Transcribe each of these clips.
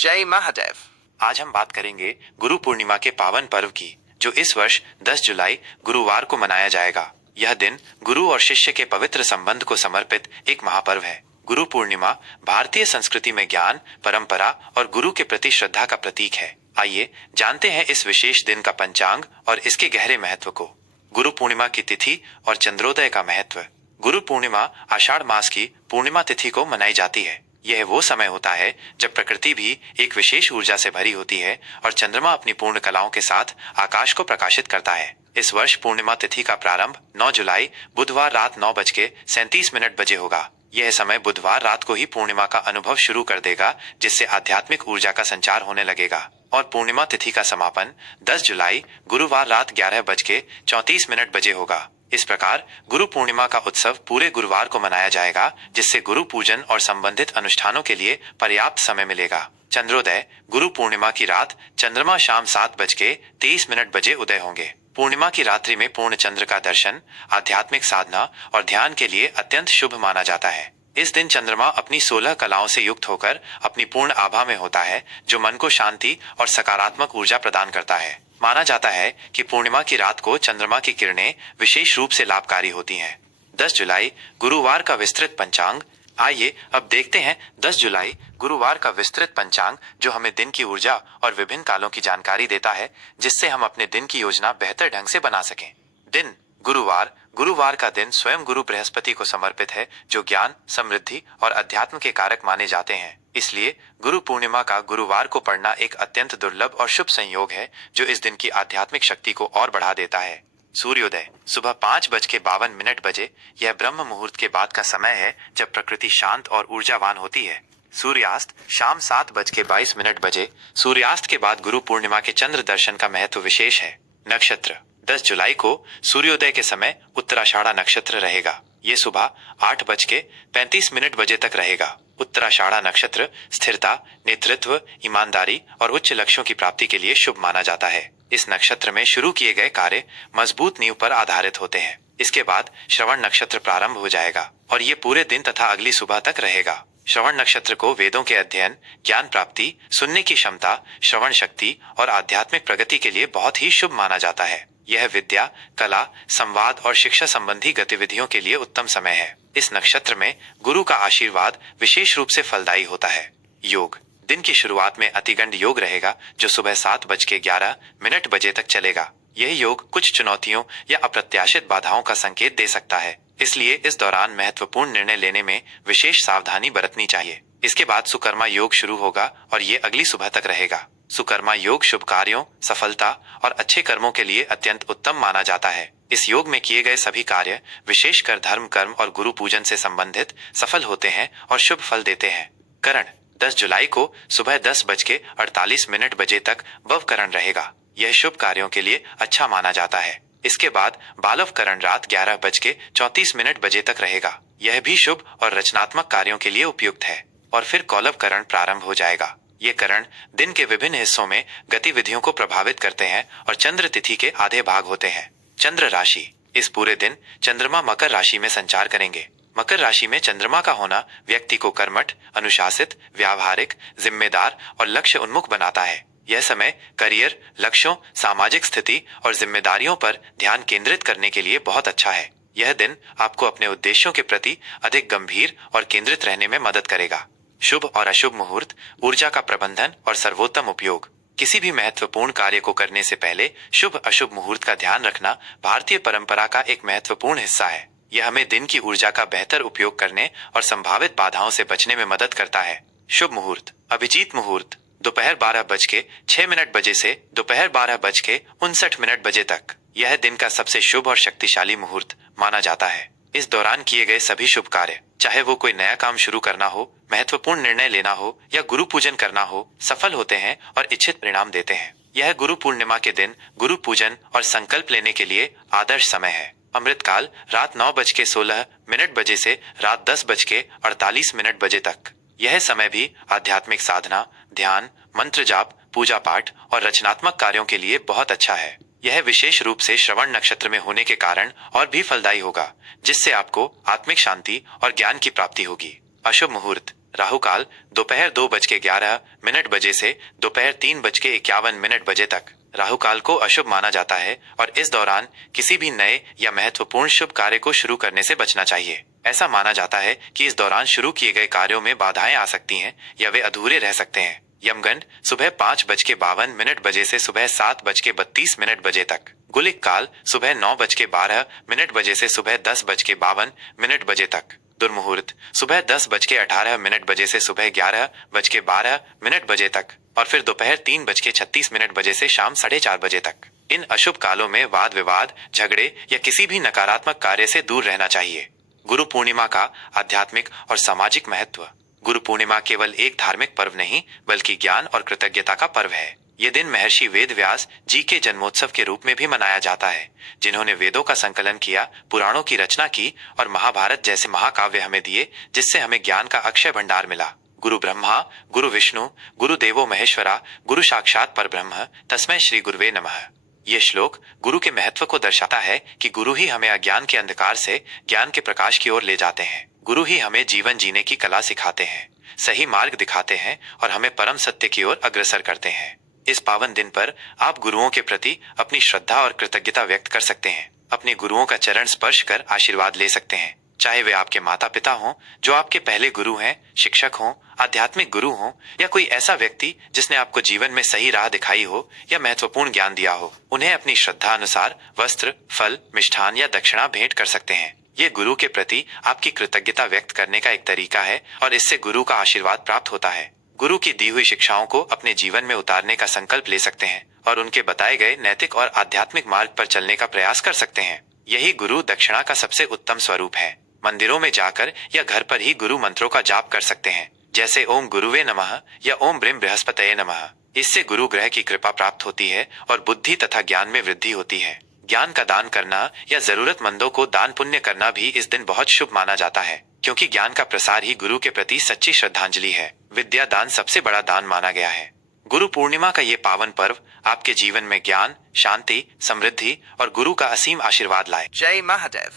जय महादेव। आज हम बात करेंगे गुरु पूर्णिमा के पावन पर्व की, जो इस वर्ष 10 जुलाई गुरुवार को मनाया जाएगा। यह दिन गुरु और शिष्य के पवित्र संबंध को समर्पित एक महापर्व है। गुरु पूर्णिमा भारतीय संस्कृति में ज्ञान, परंपरा और गुरु के प्रति श्रद्धा का प्रतीक है। आइए जानते हैं इस विशेष दिन का पंचांग और इसके गहरे महत्व को। गुरु पूर्णिमा की तिथि और चंद्रोदय का महत्व। गुरु पूर्णिमा आषाढ़ मास की पूर्णिमा तिथि को मनाई जाती है। यह वो समय होता है जब प्रकृति भी एक विशेष ऊर्जा से भरी होती है और चंद्रमा अपनी पूर्ण कलाओं के साथ आकाश को प्रकाशित करता है। इस वर्ष पूर्णिमा तिथि का प्रारंभ 9 जुलाई बुधवार रात 9:37 बजे होगा। यह समय बुधवार रात को ही पूर्णिमा का अनुभव शुरू कर देगा, जिससे आध्यात्मिक ऊर्जा का संचार होने लगेगा। और पूर्णिमा तिथि का समापन 10 जुलाई गुरुवार रात 11:34 बजे होगा। इस प्रकार गुरु पूर्णिमा का उत्सव पूरे गुरुवार को मनाया जाएगा, जिससे गुरु पूजन और संबंधित अनुष्ठानों के लिए पर्याप्त समय मिलेगा। चंद्रोदय। गुरु पूर्णिमा की रात चंद्रमा शाम 7:23 बजे उदय होंगे। पूर्णिमा की रात्रि में पूर्ण चंद्र का दर्शन आध्यात्मिक साधना और ध्यान के लिए अत्यंत शुभ माना जाता है। इस दिन चंद्रमा अपनी 16 कलाओं से युक्त होकर अपनी पूर्ण आभा में होता है, जो मन को शांति और सकारात्मक ऊर्जा प्रदान करता है। माना जाता है कि पूर्णिमा की रात को चंद्रमा की किरणें विशेष रूप से लाभकारी होती हैं। 10 जुलाई गुरुवार का विस्तृत पंचांग। आइए अब देखते हैं 10 जुलाई गुरुवार का विस्तृत पंचांग, जो हमें दिन की ऊर्जा और विभिन्न कालों की जानकारी देता है, जिससे हम अपने दिन की योजना बेहतर ढंग से बना सकें। दिन गुरुवार। गुरुवार का दिन स्वयं गुरु बृहस्पति को समर्पित है, जो ज्ञान, समृद्धि और अध्यात्म के कारक माने जाते हैं। इसलिए गुरु पूर्णिमा का गुरुवार को पढ़ना एक अत्यंत दुर्लभ और शुभ संयोग है, जो इस दिन की आध्यात्मिक शक्ति को और बढ़ा देता है। सूर्योदय। सुबह 5:52 बजे यह ब्रह्म मुहूर्त के बाद का समय है, जब प्रकृति शांत और ऊर्जावान होती है। सूर्यास्त शाम 7:22 बजे। सूर्यास्त के बाद गुरु पूर्णिमा के चंद्र दर्शन का महत्व विशेष है। नक्षत्र। 10 जुलाई को सूर्योदय के समय उत्तराषाढ़ा नक्षत्र रहेगा। ये सुबह 8:35 बजे तक रहेगा। उत्तराषाढ़ा नक्षत्र स्थिरता, नेतृत्व, ईमानदारी और उच्च लक्ष्यों की प्राप्ति के लिए शुभ माना जाता है। इस नक्षत्र में शुरू किए गए कार्य मजबूत नींव पर आधारित होते हैं। इसके बाद श्रवण नक्षत्र प्रारंभ हो जाएगा और ये पूरे दिन तथा अगली सुबह तक रहेगा। श्रवण नक्षत्र को वेदों के अध्ययन, ज्ञान प्राप्ति, सुनने की क्षमता, श्रवण शक्ति और आध्यात्मिक प्रगति के लिए बहुत ही शुभ माना जाता है। यह विद्या, कला, संवाद और शिक्षा संबंधी गतिविधियों के लिए उत्तम समय है। इस नक्षत्र में गुरु का आशीर्वाद विशेष रूप से फलदायी होता है। योग। दिन की शुरुआत में अतिगंड योग रहेगा, जो सुबह 7:11 बजे तक चलेगा। यह योग कुछ चुनौतियों या अप्रत्याशित बाधाओं का संकेत दे सकता है, इसलिए इस दौरान महत्वपूर्ण निर्णय लेने में विशेष सावधानी बरतनी चाहिए। इसके बाद सुकर्मा योग शुरू होगा और ये अगली सुबह तक रहेगा। सुकर्मा योग शुभ कार्यों, सफलता और अच्छे कर्मों के लिए अत्यंत उत्तम माना जाता है। इस योग में किए गए सभी कार्य, विशेषकर धर्म, कर्म और गुरु पूजन से संबंधित, सफल होते हैं और शुभ फल देते हैं। करण। 10 जुलाई को सुबह 10:48 बजे तक भवकरण रहेगा। यह शुभ कार्यों के लिए अच्छा माना जाता है। इसके बाद बालवकरण रात 11:34 बजे तक रहेगा। यह भी शुभ और रचनात्मक कार्यों के लिए उपयुक्त है। और फिर कौलवकरण प्रारंभ हो जाएगा। ये करण दिन के विभिन्न हिस्सों में गतिविधियों को प्रभावित करते हैं और चंद्र तिथि के आधे भाग होते हैं। चंद्र राशि। इस पूरे दिन चंद्रमा मकर राशि में संचार करेंगे। मकर राशि में चंद्रमा का होना व्यक्ति को कर्मठ, अनुशासित, व्यावहारिक, जिम्मेदार और लक्ष्य उन्मुख बनाता है। यह समय करियर, लक्ष्यों, सामाजिक स्थिति और जिम्मेदारियों पर ध्यान केंद्रित करने के लिए बहुत अच्छा है। यह दिन आपको अपने उद्देश्यों के प्रति अधिक गंभीर और केंद्रित रहने में मदद करेगा। शुभ और अशुभ मुहूर्त, ऊर्जा का प्रबंधन और सर्वोत्तम उपयोग। किसी भी महत्वपूर्ण कार्य को करने से पहले शुभ अशुभ मुहूर्त का ध्यान रखना भारतीय परंपरा का एक महत्वपूर्ण हिस्सा है। यह हमें दिन की ऊर्जा का बेहतर उपयोग करने और संभावित बाधाओं से बचने में मदद करता है। शुभ मुहूर्त। अभिजीत मुहूर्त दोपहर 12:06 बजे से दोपहर 12:59 बजे तक। यह दिन का सबसे शुभ और शक्तिशाली मुहूर्त माना जाता है। इस दौरान किए गए सभी शुभ कार्य, चाहे वो कोई नया काम शुरू करना हो, महत्वपूर्ण निर्णय लेना हो या गुरु पूजन करना हो, सफल होते हैं और इच्छित परिणाम देते हैं। यह गुरु पूर्णिमा के दिन गुरु पूजन और संकल्प लेने के लिए आदर्श समय है। अमृतकाल रात 9:16 बजे से रात 10:48 बजे तक। यह समय भी आध्यात्मिक साधना, ध्यान, मंत्र जाप, पूजा पाठ और रचनात्मक कार्यों के लिए बहुत अच्छा है। यह विशेष रूप से श्रवण नक्षत्र में होने के कारण और भी फलदायी होगा, जिससे आपको आत्मिक शांति और ज्ञान की प्राप्ति होगी। अशुभ मुहूर्त। राहु काल दोपहर 2:11 बजे से दोपहर 3:51 बजे तक। राहु काल को अशुभ माना जाता है और इस दौरान किसी भी नए या महत्वपूर्ण शुभ कार्य को शुरू करने से बचना चाहिए। ऐसा माना जाता है कि इस दौरान शुरू किए गए कार्यों में बाधाएं आ सकती हैं या वे अधूरे रह सकते हैं। यमगंड सुबह 5:52 बजे से सुबह 7:32 बजे तक। गुलिक काल सुबह 9:12 बजे से सुबह 10:52 बजे तक। दुर्मुहूर्त सुबह 10:18 बजे से सुबह 11:12 बजे तक और फिर दोपहर 3:36 बजे से शाम 4:30 बजे तक। इन अशुभ कालों में वाद विवाद, झगड़े या किसी भी नकारात्मक कार्य से दूर रहना चाहिए। गुरु पूर्णिमा का आध्यात्मिक और सामाजिक महत्व। गुरु पूर्णिमा केवल एक धार्मिक पर्व नहीं बल्कि ज्ञान और कृतज्ञता का पर्व है। ये दिन महर्षि वेद व्यास जी के जन्मोत्सव के रूप में भी मनाया जाता है, जिन्होंने वेदों का संकलन किया, पुराणों की रचना की और महाभारत जैसे महाकाव्य हमें दिए, जिससे हमें ज्ञान का अक्षय भंडार मिला। गुरु ब्रह्मा, गुरु विष्णु, गुरु देवो महेश्वरा, गुरु साक्षात परब्रह्म, तस्मै श्री गुरुवे नमः। ये श्लोक गुरु के महत्व को दर्शाता है कि गुरु ही हमें अज्ञान के अंधकार से ज्ञान के प्रकाश की ओर ले जाते हैं। गुरु ही हमें जीवन जीने की कला सिखाते हैं, सही मार्ग दिखाते हैं और हमें परम सत्य की ओर अग्रसर करते हैं। इस पावन दिन पर आप गुरुओं के प्रति अपनी श्रद्धा और कृतज्ञता व्यक्त कर सकते हैं। अपने गुरुओं का चरण स्पर्श कर आशीर्वाद ले सकते हैं, चाहे वे आपके माता पिता हों जो आपके पहले गुरु हैं, शिक्षक हों, आध्यात्मिक गुरु हों या कोई ऐसा व्यक्ति जिसने आपको जीवन में सही राह दिखाई हो या महत्वपूर्ण ज्ञान दिया हो। उन्हें अपनी श्रद्धा अनुसार वस्त्र, फल, मिष्ठान या दक्षिणा भेंट कर सकते हैं। ये गुरु के प्रति आपकी कृतज्ञता व्यक्त करने का एक तरीका है और इससे गुरु का आशीर्वाद प्राप्त होता है। गुरु की दी हुई शिक्षाओं को अपने जीवन में उतारने का संकल्प ले सकते हैं और उनके बताए गए नैतिक और आध्यात्मिक मार्ग पर चलने का प्रयास कर सकते हैं। यही गुरु दक्षिणा का सबसे उत्तम स्वरूप है। मंदिरों में जाकर या घर पर ही गुरु मंत्रों का जाप कर सकते हैं, जैसे ओम गुरुवे नमः या ओम ब्रीम बृहस्पतये नमः। इससे गुरु ग्रह की कृपा प्राप्त होती है और बुद्धि तथा ज्ञान में वृद्धि होती है। ज्ञान का दान करना या जरूरतमंदों को दान पुण्य करना भी इस दिन बहुत शुभ माना जाता है, क्योंकि ज्ञान का प्रसार ही गुरु के प्रति सच्ची श्रद्धांजलि है। विद्या दान सबसे बड़ा दान माना गया है। गुरु पूर्णिमा का ये पावन पर्व आपके जीवन में ज्ञान, शांति, समृद्धि और गुरु का असीम आशीर्वाद लाए। जय महादेव।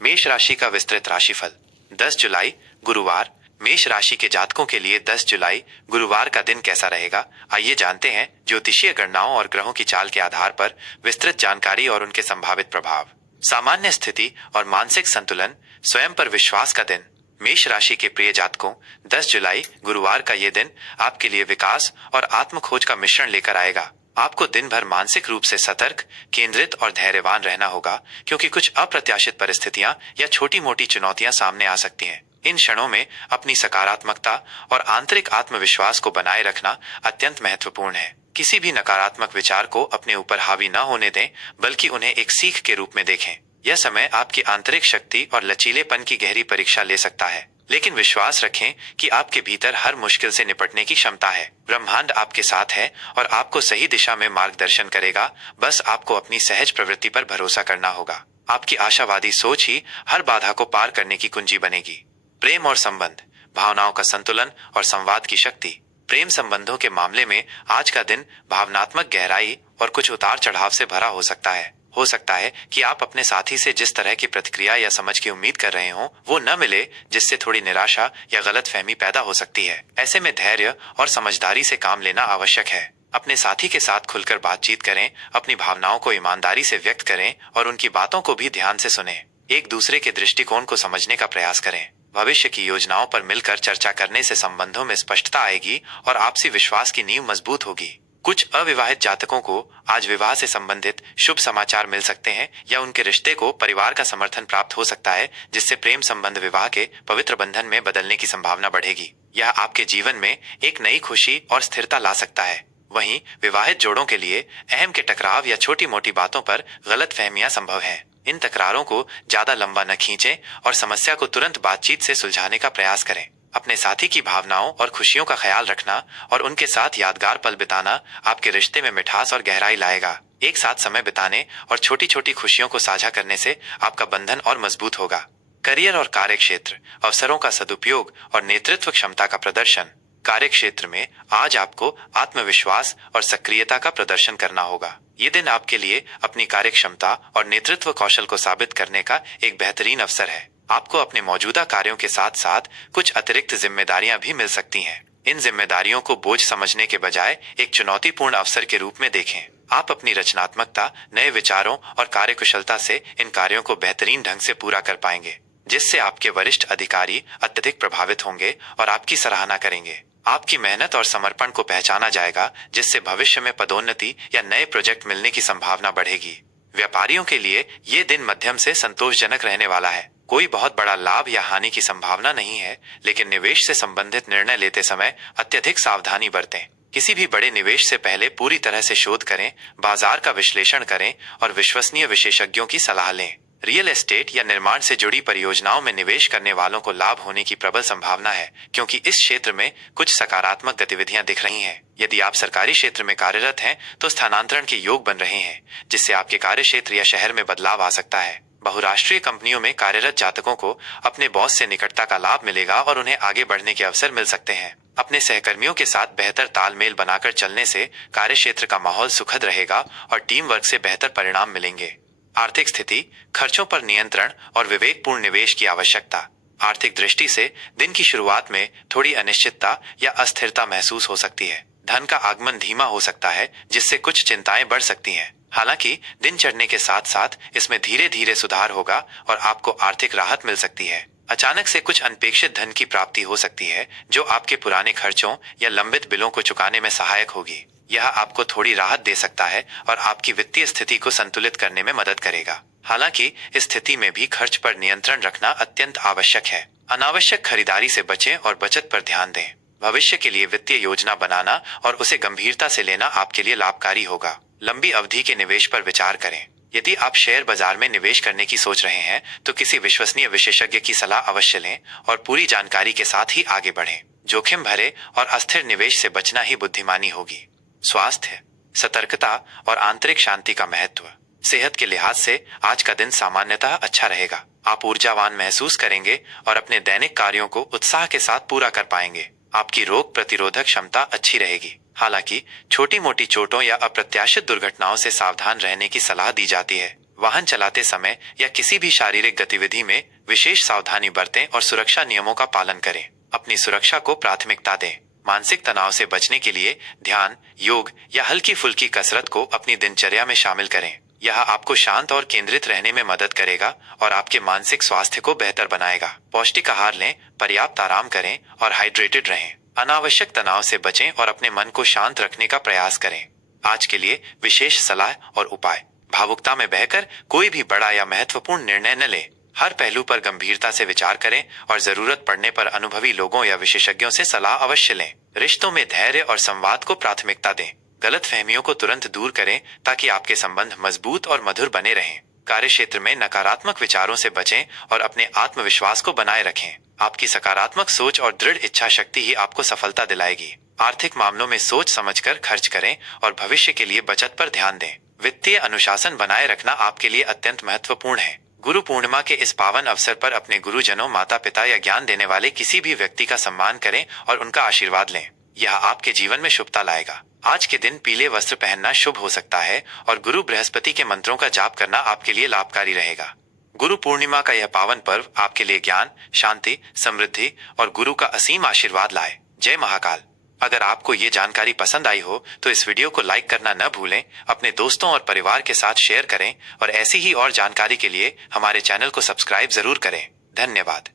मेष राशि का विस्तृत राशिफल। 10 जुलाई गुरुवार। मेष राशि के जातकों के लिए 10 जुलाई गुरुवार का दिन कैसा रहेगा, आइए जानते हैं ज्योतिषीय गणनाओं और ग्रहों की चाल के आधार पर विस्तृत जानकारी और उनके संभावित प्रभाव। सामान्य स्थिति और मानसिक संतुलन, स्वयं पर विश्वास का दिन। मेष राशि के प्रिय जातकों, 10 जुलाई गुरुवार का ये दिन आपके लिए विकास और आत्मखोज का मिश्रण लेकर आएगा। आपको दिन भर मानसिक रूप से सतर्क, केंद्रित और धैर्यवान रहना होगा, क्योंकि कुछ अप्रत्याशित परिस्थितियां या छोटी मोटी चुनौतियां सामने आ सकती हैं। इन क्षणों में अपनी सकारात्मकता और आंतरिक आत्मविश्वास को बनाए रखना अत्यंत महत्वपूर्ण है। किसी भी नकारात्मक विचार को अपने ऊपर हावी न होने दें, बल्कि उन्हें एक सीख के रूप में देखें। यह समय आपकी आंतरिक शक्ति और लचीलेपन की गहरी परीक्षा ले सकता है, लेकिन विश्वास रखें कि आपके भीतर हर मुश्किल से निपटने की क्षमता है। ब्रह्मांड आपके साथ है और आपको सही दिशा में मार्गदर्शन करेगा। बस आपको अपनी सहज प्रवृत्ति पर भरोसा करना होगा। आपकी आशावादी सोच ही हर बाधा को पार करने की कुंजी बनेगी। प्रेम और संबंध, भावनाओं का संतुलन और संवाद की शक्ति। प्रेम संबंधों के मामले में आज का दिन भावनात्मक गहराई और कुछ उतार चढ़ाव से भरा हो सकता है। हो सकता है कि आप अपने साथी से जिस तरह की प्रतिक्रिया या समझ की उम्मीद कर रहे हो वो न मिले, जिससे थोड़ी निराशा या गलतफहमी पैदा हो सकती है। ऐसे में धैर्य और समझदारी से काम लेना आवश्यक है। अपने साथी के साथ खुलकर बातचीत करें, अपनी भावनाओं को ईमानदारी से व्यक्त करें और उनकी बातों को भी ध्यान से सुनें। एक दूसरे के दृष्टिकोण को समझने का प्रयास करें। भविष्य की योजनाओं पर मिलकर चर्चा करने से संबंधों में स्पष्टता आएगी और आपसी विश्वास की नींव मजबूत होगी। कुछ अविवाहित जातकों को आज विवाह से संबंधित शुभ समाचार मिल सकते हैं या उनके रिश्ते को परिवार का समर्थन प्राप्त हो सकता है, जिससे प्रेम संबंध विवाह के पवित्र बंधन में बदलने की संभावना बढ़ेगी। यह आपके जीवन में एक नई खुशी और स्थिरता ला सकता है। वहीं विवाहित जोड़ों के लिए अहम के टकराव या छोटी मोटी बातों पर गलतफहमियां संभव है। इन तकरारों को ज्यादा लंबा न खींचें और समस्या को तुरंत बातचीत से सुलझाने का प्रयास करें। अपने साथी की भावनाओं और खुशियों का ख्याल रखना और उनके साथ यादगार पल बिताना आपके रिश्ते में मिठास और गहराई लाएगा। एक साथ समय बिताने और छोटी छोटी खुशियों को साझा करने से आपका बंधन और मजबूत होगा। करियर और कार्य क्षेत्र, अवसरों का सदुपयोग और नेतृत्व क्षमता का प्रदर्शन। कार्य क्षेत्र में आज आपको आत्मविश्वास और सक्रियता का प्रदर्शन करना होगा। ये दिन आपके लिए अपनी कार्य क्षमता और नेतृत्व कौशल को साबित करने का एक बेहतरीन अवसर है। आपको अपने मौजूदा कार्यों के साथ साथ कुछ अतिरिक्त जिम्मेदारियां भी मिल सकती हैं। इन जिम्मेदारियों को बोझ समझने के बजाय एक चुनौतीपूर्ण अवसर के रूप में देखें। आप अपनी रचनात्मकता, नए विचारों और कार्यकुशलता से इन कार्यों को बेहतरीन ढंग से पूरा कर पाएंगे, जिससे आपके वरिष्ठ अधिकारी अत्यधिक प्रभावित होंगे और आपकी सराहना करेंगे। आपकी मेहनत और समर्पण को पहचाना जाएगा, जिससे भविष्य में पदोन्नति या नए प्रोजेक्ट मिलने की संभावना बढ़ेगी। व्यापारियों के लिए ये दिन मध्यम से संतोषजनक रहने वाला है। कोई बहुत बड़ा लाभ या हानि की संभावना नहीं है, लेकिन निवेश से संबंधित निर्णय लेते समय अत्यधिक सावधानी बरतें। किसी भी बड़े निवेश से पहले पूरी तरह से शोध करें, बाजार का विश्लेषण करें और विश्वसनीय विशेषज्ञों की सलाह लें। रियल एस्टेट या निर्माण से जुड़ी परियोजनाओं में निवेश करने वालों को लाभ होने की प्रबल संभावना है, क्योंकि इस क्षेत्र में कुछ सकारात्मक गतिविधियां दिख रही हैं। यदि आप सरकारी क्षेत्र में कार्यरत हैं, तो स्थानांतरण के योग बन रहे हैं, जिससे आपके कार्य क्षेत्र या शहर में बदलाव आ सकता है। बहुराष्ट्रीय कंपनियों में कार्यरत जातकों को अपने बॉस से निकटता का लाभ मिलेगा और उन्हें आगे बढ़ने के अवसर मिल सकते हैं। अपने सहकर्मियों के साथ बेहतर तालमेल बनाकर चलने से कार्य क्षेत्र का माहौल सुखद रहेगा और टीम वर्क से बेहतर परिणाम मिलेंगे। आर्थिक स्थिति, खर्चों पर नियंत्रण और विवेकपूर्ण निवेश की आवश्यकता। आर्थिक दृष्टि से दिन की शुरुआत में थोड़ी अनिश्चितता या अस्थिरता महसूस हो सकती है। धन का आगमन धीमा हो सकता है, जिससे कुछ चिंताएं बढ़ सकती हैं। हालांकि दिन चढ़ने के साथ साथ इसमें धीरे धीरे सुधार होगा और आपको आर्थिक राहत मिल सकती है। अचानक से कुछ अनपेक्षित धन की प्राप्ति हो सकती है, जो आपके पुराने खर्चों या लंबित बिलों को चुकाने में सहायक होगी। यह आपको थोड़ी राहत दे सकता है और आपकी वित्तीय स्थिति को संतुलित करने में मदद करेगा। हालांकि इस स्थिति में भी खर्च पर नियंत्रण रखना अत्यंत आवश्यक है। अनावश्यक खरीदारी से बचें और बचत पर ध्यान दें। भविष्य के लिए वित्तीय योजना बनाना और उसे गंभीरता से लेना आपके लिए लाभकारी होगा। लंबी अवधि के निवेश पर विचार करें। यदि आप शेयर बाजार में निवेश करने की सोच रहे हैं, तो किसी विश्वसनीय विशेषज्ञ की सलाह अवश्य लें और पूरी जानकारी के साथ ही आगे बढ़ें। जोखिम भरे और अस्थिर निवेश से बचना ही बुद्धिमानी होगी। स्वास्थ्य, सतर्कता और आंतरिक शांति का महत्व। सेहत के लिहाज से आज का दिन सामान्यतः अच्छा रहेगा। आप ऊर्जावान महसूस करेंगे और अपने दैनिक कार्यों को उत्साह के साथ पूरा कर पाएंगे। आपकी रोग प्रतिरोधक क्षमता अच्छी रहेगी। हालांकि छोटी मोटी चोटों या अप्रत्याशित दुर्घटनाओं से सावधान रहने की सलाह दी जाती है। वाहन चलाते समय या किसी भी शारीरिक गतिविधि में विशेष सावधानी बरतें और सुरक्षा नियमों का पालन करें। अपनी सुरक्षा को प्राथमिकता दें। मानसिक तनाव से बचने के लिए ध्यान, योग या हल्की फुल्की कसरत को अपनी दिनचर्या में शामिल करें। यह आपको शांत और केंद्रित रहने में मदद करेगा और आपके मानसिक स्वास्थ्य को बेहतर बनाएगा। पौष्टिक आहार लें, पर्याप्त आराम करें और हाइड्रेटेड रहें। अनावश्यक तनाव से बचें और अपने मन को शांत रखने का प्रयास करें। आज के लिए विशेष सलाह और उपाय। भावुकता में बहकर कोई भी बड़ा या महत्वपूर्ण निर्णय न लें। हर पहलू पर गंभीरता से विचार करें और जरूरत पड़ने पर अनुभवी लोगों या विशेषज्ञों से सलाह अवश्य लें। रिश्तों में धैर्य और संवाद को प्राथमिकता दें। गलतफहमियों को तुरंत दूर करें ताकि आपके संबंध मजबूत और मधुर बने रहें। कार्य क्षेत्र में नकारात्मक विचारों से बचें और अपने आत्मविश्वास को बनाए रखें। आपकी सकारात्मक सोच और दृढ़ इच्छा शक्ति ही आपको सफलता दिलाएगी। आर्थिक मामलों में सोच समझकर खर्च करें और भविष्य के लिए बचत पर ध्यान दें। वित्तीय अनुशासन बनाए रखना आपके लिए अत्यंत महत्वपूर्ण है। गुरु पूर्णिमा के इस पावन अवसर पर अपने गुरुजनों, माता पिता या ज्ञान देने वाले किसी भी व्यक्ति का सम्मान करें और उनका आशीर्वाद लें। यह आपके जीवन में शुभता लाएगा। आज के दिन पीले वस्त्र पहनना शुभ हो सकता है और गुरु बृहस्पति के मंत्रों का जाप करना आपके लिए लाभकारी रहेगा। गुरु पूर्णिमा का यह पावन पर्व आपके लिए ज्ञान, शांति, समृद्धि और गुरु का असीम आशीर्वाद लाए। जय महाकाल। अगर आपको ये जानकारी पसंद आई हो तो इस वीडियो को लाइक करना न भूलें, अपने दोस्तों और परिवार के साथ शेयर करें और ऐसी ही और जानकारी के लिए हमारे चैनल को सब्सक्राइब जरूर करें। धन्यवाद।